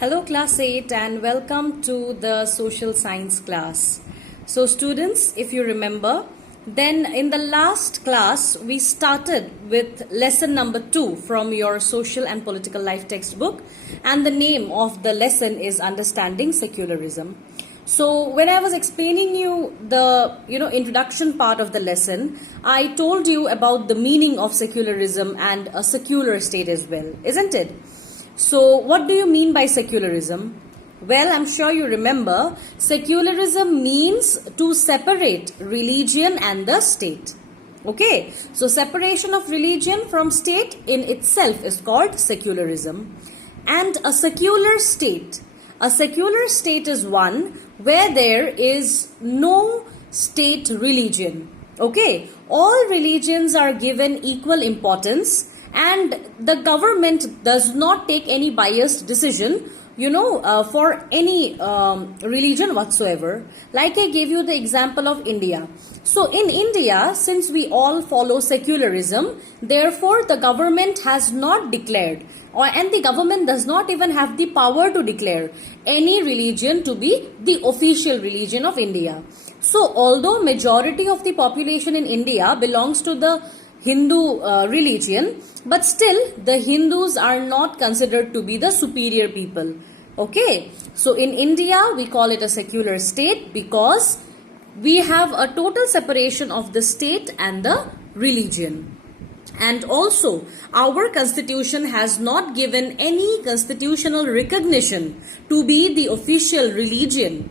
Hello class 8 and welcome to the social science class. So students, if you remember, then in the last class we started with lesson number 2 from your social and political life textbook, and the name of the lesson is Understanding Secularism. So when I was explaining you the introduction part of the lesson, I told you about the meaning of secularism and a secular state as well, isn't it? So what do you mean by secularism? Well, I'm sure you remember, secularism means to separate religion and the state. Okay, so separation of religion from state in itself is called secularism. And a secular state is one where there is no state religion. Okay, all religions are given equal importance, and the government does not take any biased decision for any religion whatsoever. Like I gave you the example of India. So in India, since we all follow secularism, therefore the government has not declared, and the government does not even have the power to declare any religion to be the official religion of India. So although majority of the population in India belongs to the Hindu religion, but still the Hindus are not considered to be the superior people. Okay, so in India we call it a secular state because we have a total separation of the state and the religion. And also our constitution has not given any constitutional recognition to be the official religion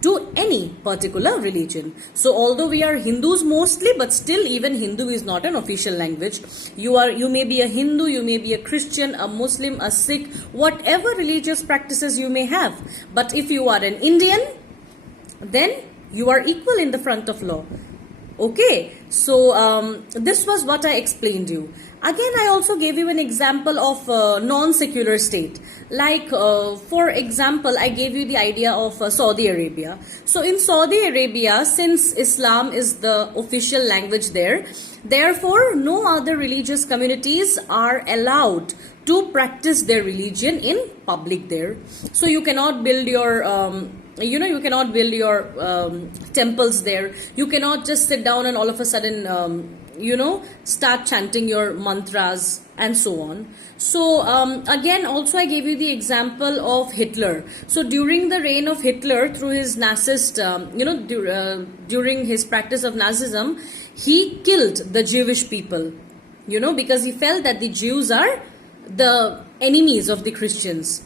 to any particular religion. So although we are Hindus mostly, but still even Hindu is not an official language. You may be a Hindu, you may be a Christian, a Muslim, a Sikh, whatever religious practices you may have. But if you are an Indian, then you are equal in the front of law. Okay, so this was what I explained you. Again, I also gave you an example of non-secular state. Like, for example, I gave you the idea of Saudi Arabia. So in Saudi Arabia, since Islam is the official language there, therefore no other religious communities are allowed to practice their religion in public there. So you cannot build your temples there. You cannot just sit down and all of a sudden start chanting your mantras and so on. So again, also I gave you the example of Hitler. So during the reign of Hitler, through his Nazist, during his practice of Nazism, he killed the Jewish people, because he felt that the Jews are the enemies of the Christians.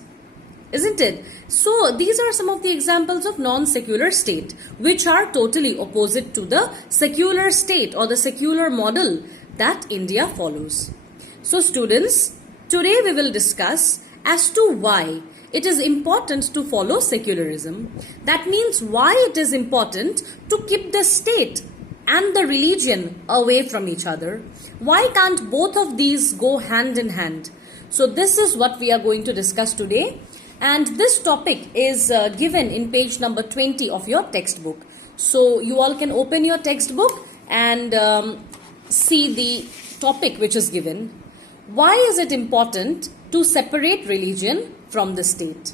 Isn't it? So these are some of the examples of non-secular state, which are totally opposite to the secular state or the secular model that India follows. So students, today we will discuss as to why it is important to follow secularism. That means why it is important to keep the state and the religion away from each other. Why can't both of these go hand in hand? So this is what we are going to discuss today. And this topic is given in page number 20 of your textbook. So you all can open your textbook and see the topic which is given. Why is it important to separate religion from the state?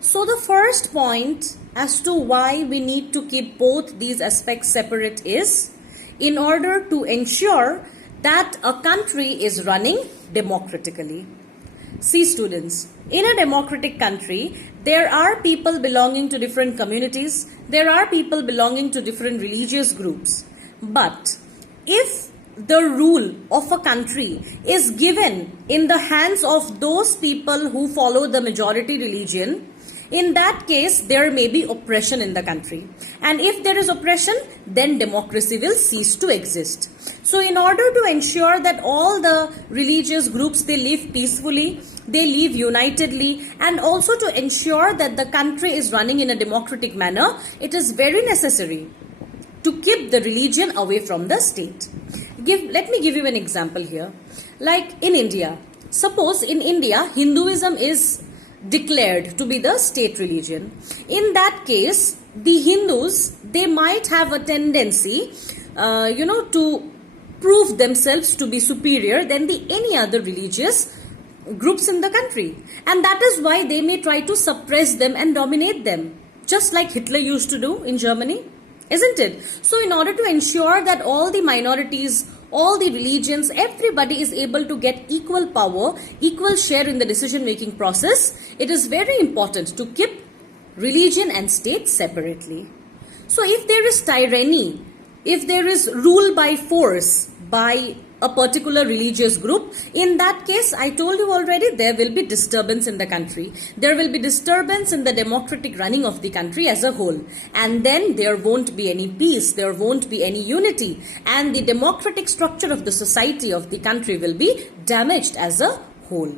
So the first point as to why we need to keep both these aspects separate is in order to ensure that a country is running democratically. See students, in a democratic country, there are people belonging to different communities, there are people belonging to different religious groups. But if the rule of a country is given in the hands of those people who follow the majority religion, in that case, there may be oppression in the country. And if there is oppression, then democracy will cease to exist. So in order to ensure that all the religious groups, they live peacefully, they live unitedly, and also to ensure that the country is running in a democratic manner, it is very necessary to keep the religion away from the state. Let me give you an example here. Like in India, suppose in India, Hinduism is declared to be the state religion. In that case, the Hindus, they might have a tendency, to prove themselves to be superior than any other religious groups in the country. And that is why they may try to suppress them and dominate them, just like Hitler used to do in Germany, isn't it? So in order to ensure that all the minorities, all the religions, everybody is able to get equal power, equal share in the decision making process, it is very important to keep religion and state separately. So if there is tyranny, if there is rule by force by a particular religious group, in that case, I told you already, there will be disturbance in the country. There will be disturbance in the democratic running of the country as a whole. And then there won't be any peace, there won't be any unity. And the democratic structure of the society of the country will be damaged as a whole.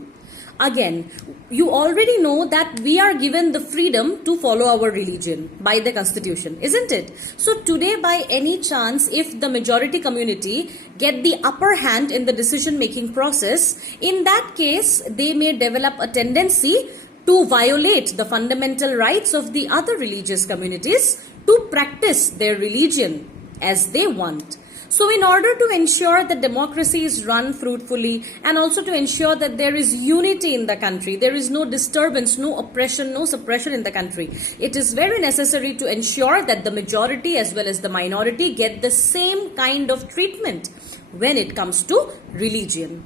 Again, you already know that we are given the freedom to follow our religion by the constitution, isn't it? So today, by any chance, if the majority community get the upper hand in the decision making process, in that case, they may develop a tendency to violate the fundamental rights of the other religious communities to practice their religion as they want. So in order to ensure that democracy is run fruitfully and also to ensure that there is unity in the country, there is no disturbance, no oppression, no suppression in the country, it is very necessary to ensure that the majority as well as the minority get the same kind of treatment when it comes to religion.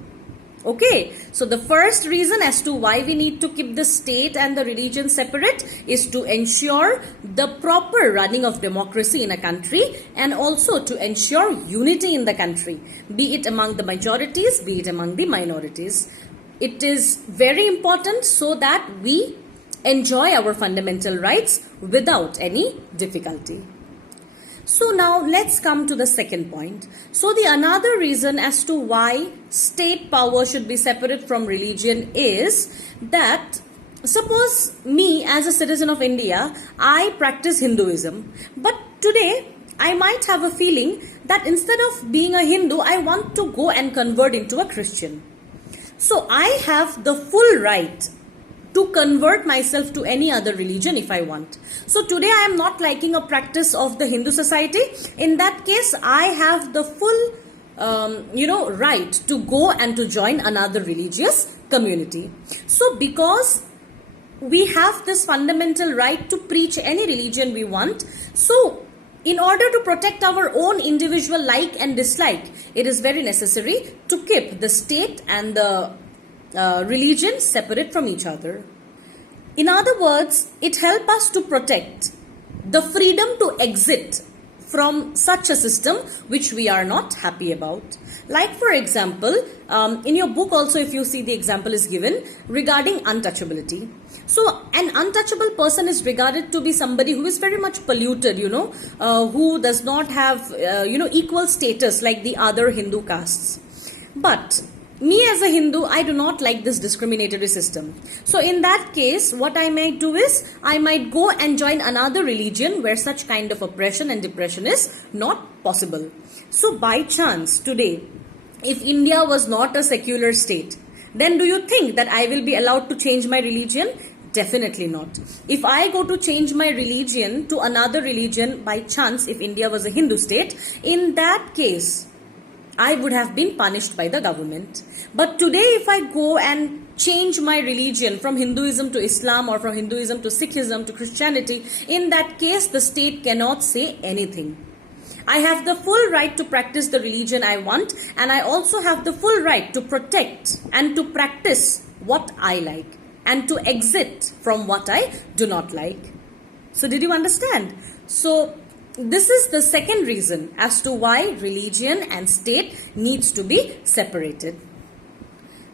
Okay, so the first reason as to why we need to keep the state and the religion separate is to ensure the proper running of democracy in a country and also to ensure unity in the country, be it among the majorities, be it among the minorities. It is very important so that we enjoy our fundamental rights without any difficulty. So now let's come to the second point. So the another reason as to why state power should be separate from religion is that suppose me as a citizen of India, I practice Hinduism, but today I might have a feeling that instead of being a Hindu, I want to go and convert into a Christian. So I have the full right to convert myself to any other religion if I want. So today I am not liking a practice of the Hindu society. In that case, I have the full right to go and to join another religious community. So because we have this fundamental right to preach any religion we want, so in order to protect our own individual like and dislike, it is very necessary to keep the state and the religion separate from each other. In other words, it helps us to protect the freedom to exit from such a system which we are not happy about. Like for example, in your book also if you see the example is given regarding untouchability. So an untouchable person is regarded to be somebody who is very much polluted, who does not have, equal status like the other Hindu castes. But me as a Hindu, I do not like this discriminatory system. So in that case, what I might do is, I might go and join another religion where such kind of oppression and depression is not possible. So by chance today, if India was not a secular state, then do you think that I will be allowed to change my religion? Definitely not. If I go to change my religion to another religion by chance, if India was a Hindu state, in that case, I would have been punished by the government. But today if I go and change my religion from Hinduism to Islam or from Hinduism to Sikhism to Christianity, in that case the state cannot say anything. I have the full right to practice the religion I want, and I also have the full right to protect and to practice what I like and to exit from what I do not like. So did you understand? So this is the second reason as to why religion and state needs to be separated.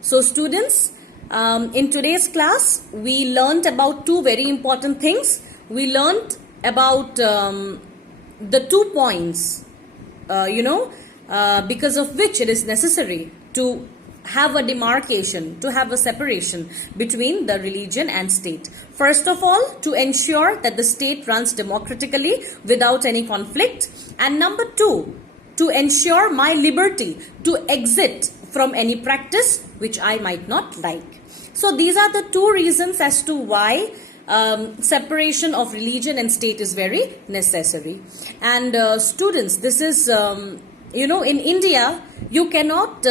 So students, in today's class, we learned about two very important things. We learned about the 2 points, because of which it is necessary to have a demarcation, to have a separation between the religion and state. First of all, to ensure that the state runs democratically without any conflict. And number 2, to ensure my liberty to exit from any practice which I might not like. So these are the 2 reasons as to why separation of religion and state is very necessary. And students, this is, in India, you cannot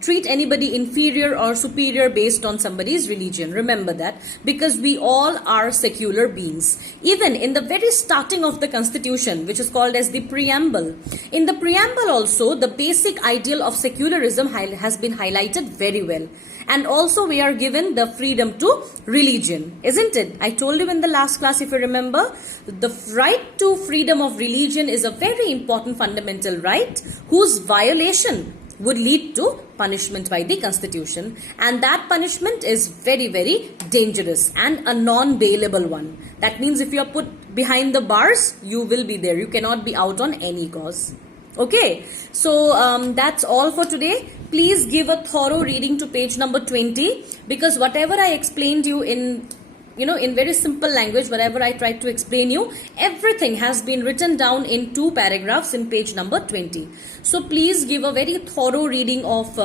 treat anybody inferior or superior based on somebody's religion. Remember that, because we all are secular beings. Even in the very starting of the Constitution, which is called as the preamble, in the preamble also the basic ideal of secularism has been highlighted very well. And also we are given the freedom to religion, isn't it? I told you in the last class, if you remember, the right to freedom of religion is a very important fundamental right whose violation would lead to punishment by the Constitution, and that punishment is very, very dangerous and a non-bailable one. That means if you are put behind the bars, you will be there. You cannot be out on any cause. Okay, so that's all for today. Please give a thorough reading to page number 20, because whatever I explained you in very simple language, whatever I tried to explain you, everything has been written down in 2 paragraphs in page number 20. So please give a very thorough reading of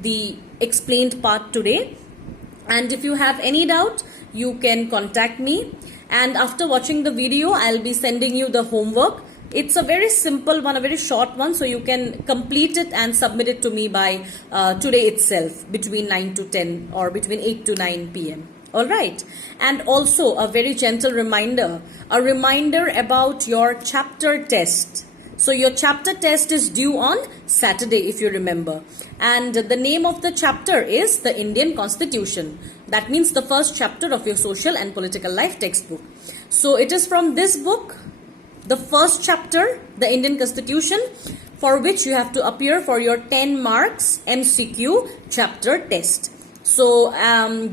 the explained part today. And if you have any doubt, you can contact me. And after watching the video, I'll be sending you the homework. It's a very simple one, a very short one, so you can complete it and submit it to me by today itself, between 9 to 10 or between 8 to 9 p.m. Alright, and also a very gentle reminder, about your chapter test. So your chapter test is due on Saturday, if you remember. And the name of the chapter is the Indian Constitution. That means the first chapter of your social and political life textbook. So it is from this book, the first chapter, the Indian Constitution, for which you have to appear for your 10 marks MCQ chapter test. So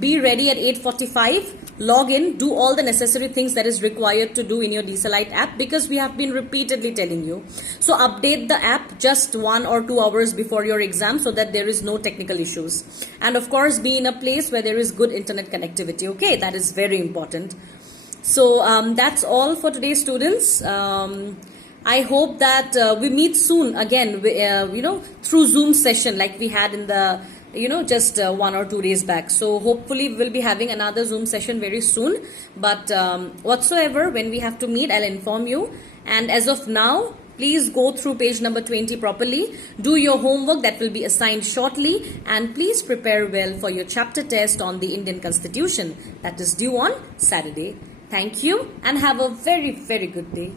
be ready at 8:45, log in, do all the necessary things that is required to do in your DSLite app, because we have been repeatedly telling you. So update the app just 1 or 2 hours before your exam so that there is no technical issues. And of course, be in a place where there is good internet connectivity. Okay, that is very important. So that's all for today, students. I hope that we meet soon again, through Zoom session like we had in the, just 1 or 2 days back. So hopefully we will be having another Zoom session very soon. But whatsoever, when we have to meet, I'll inform you. And as of now, please go through page number 20 properly. Do your homework that will be assigned shortly. And please prepare well for your chapter test on the Indian Constitution that is due on Saturday. Thank you and have a very, very good day.